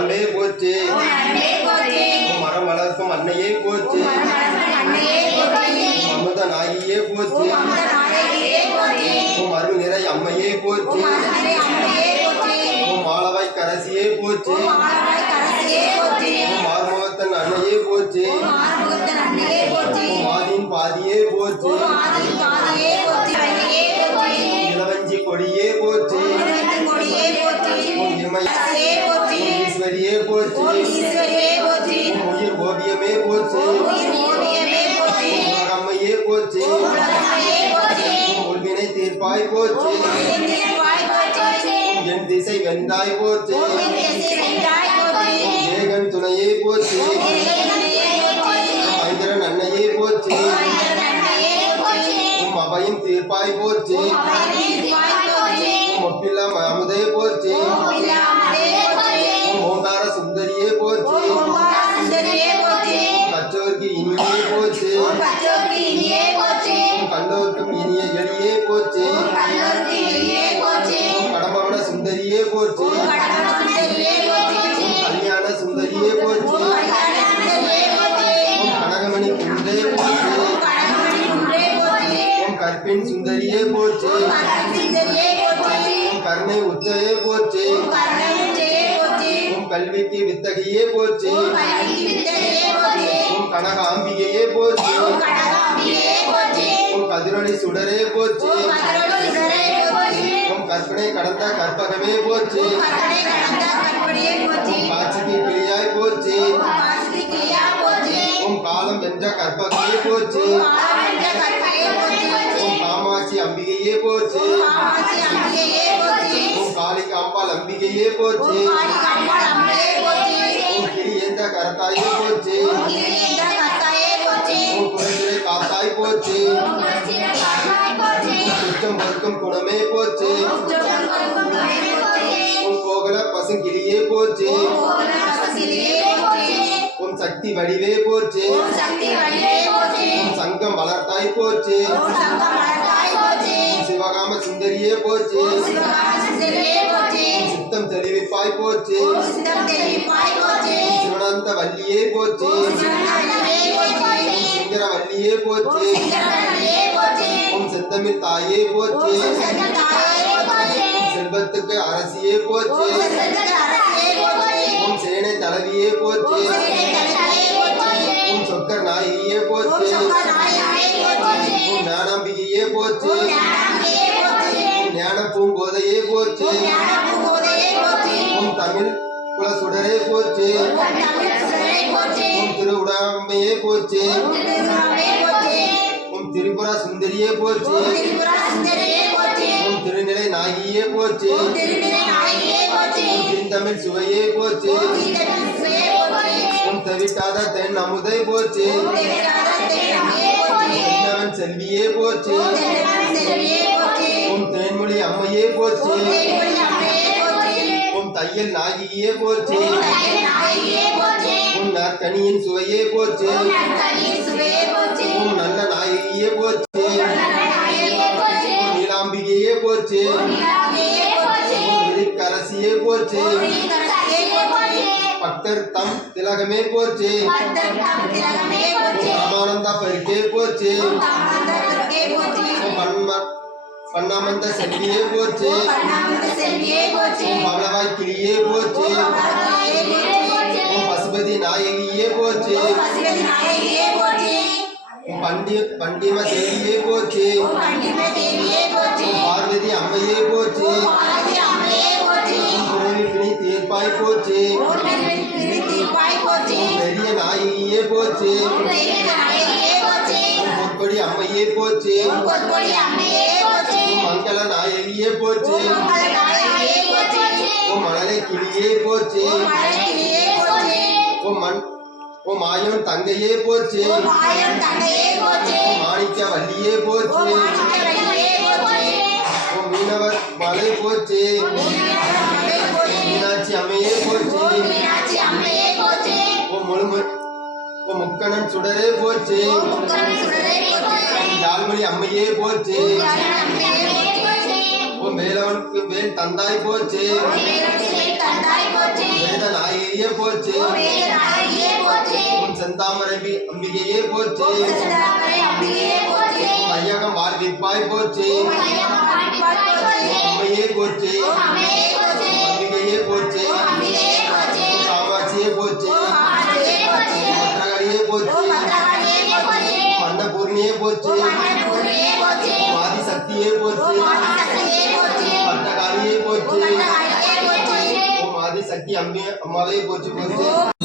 நரம்பே போச்சு மரம் வளர்க்கும் அன்னையே போச்சு அமுத நாயியே போச்சு உன் மருள் நிறை அம்மையே போச்சு உன் மாலவாய் கரசியே போச்சு மார்முகத்தன் அன்னையே போச்சு மாதின் பாதியே போச்சு உள்வினை போச்சு. என் திசை வெந்தாய் போச்சு. ஏகன் துணையே போச்சு. மைந்திரன் அன்னையே போச்சு. உம் அபயம் தீர்ப்பாய் போச்சு. கல்விக்கு வித்தகையே போச்சு உம் கனக அம்பிகையே போச்சு உம் கதிரொளி சுடரே போச்சு உம் கற்பனை கடந்த கற்பகமே போச்சு உம் காட்சிக்கு கிளியாய் போச்சு உம் காலம் வென்ற கற்பகமே போச்சு காளிக்கு அம்பாள் அம்பிகையே போச்சு உம் கிளி ஏந்த கரத்தாயே போச்சு உம் குறைகளை காத்தாய் போச்சு குற்றம் பொறுக்கும் குணமே போச்சு உம் கோகல பசுங்கிளியே போச்சு உம் சக்தி வடிவே போச்சு உம் சங்கம் வளர்த்தாய் போச்சு உம் சிவகாம சுந்தரியே போச்சு உம் சித்தம் தெளிவிப்பாய் போச்சு சிவனந்த வள்ளியே போச்சு சிங்கர வள்ளியே போச்சு உம் செந்தமிழ் தாயே போச்சு உம் செல்வத்துக்கு அரசியே போச்சு உம் சேனை தலைவியே போச்சு உம் சொக்கர் நாயகியே போச்சு உம் ஞானாம்பிகையே போச்சு உம் ஞான பூங்கோதையே போச்சு உம் தமிழ் குல சுடரே போச்சு. உம் திருவுடாமையே போச்சு. உம் திரிபுர சுந்தரியே போச்சு. உம் திருநிலை நாகியே போச்சு. உம் தமிழ் சுவையே போச்சு. உன் தவிட்டாத தென் அமுதை போச்சு. தென்னவன் செல்வியே போச்சு. உன் தேன்மொழி அம்மையே போச்சு. தையல் நாயகியே போச்சு உம் நற்கனியின் சுவையே போச்சு உம் நல்ல நாயகியே போச்சு உம் நீலாம்பிகையே போச்சு உம் விழிக்கரசியே போச்சு பக்தர் தம் திலகமே போச்சு உம் ராமானந்தா பருக்கே போச்சு உம் பன்ம பன்னாமந்த செல்வியே போச்சு உம் பவளவாய் கிளியே போச்சு உம் பசுபதி நாயகியே போச்சு உம் பண்டி பண்டிம தேவியே போச்சு உம் பார்வதி அம்மையே போச்சு உம் பிறவி பிணி தீர்ப்பாய் போச்சு உம் பெரிய நாயகியே போச்சு உம் பொற்கொடி அம்மையே போச்சு உம் மங்கள நாயகியே போச்சு உம் மணலை கிளியே போச்சு உம் மண் உம் மாயம் தங்கையே போச்சு உம் மாணிக்க வள்ளியே போச்சு உம் மீனவர் மலை போச்சு மீனாட்சி அம்மையே போச்சு உம் முழுமு உம் முக்கணன் சுடரே போச்சு உம் ஜால்மணி அம்மையே போச்சு ஓம் வேலவனுக்கு வேல் தந்தாய் போச்சு ஓம் வேலுக்கு வேல் தந்தாய் போற்றி வேத நாயகியே போச்சு ஓம் வேத நாயகியே போற்றி ஓம் செந்தாமரை பி- அம்பிகையே போச்சு ஓம் சந்தாமரை அம்பிகையே போற்றி ஓம் ஐயகம் வாழ்விப்பாய் போச்சு ஓம் ஐயப்பன் வாழ்வாய் போற்றி அம்மையே போச்சு ஓம் அம்மையே போற்றி அம்பிகையே போச்சு ஓம் அம்பிகையே போற்றி ஓம் காமாட்சியே போச்சு ஓம் ஆதியே போற்றி பத்திரகாளியே போச்சு ஓம் பத்ரகாளியே போற்றி ஓம் அன்னபூர்ணியே போச்சு हमने हमारे भोजपुर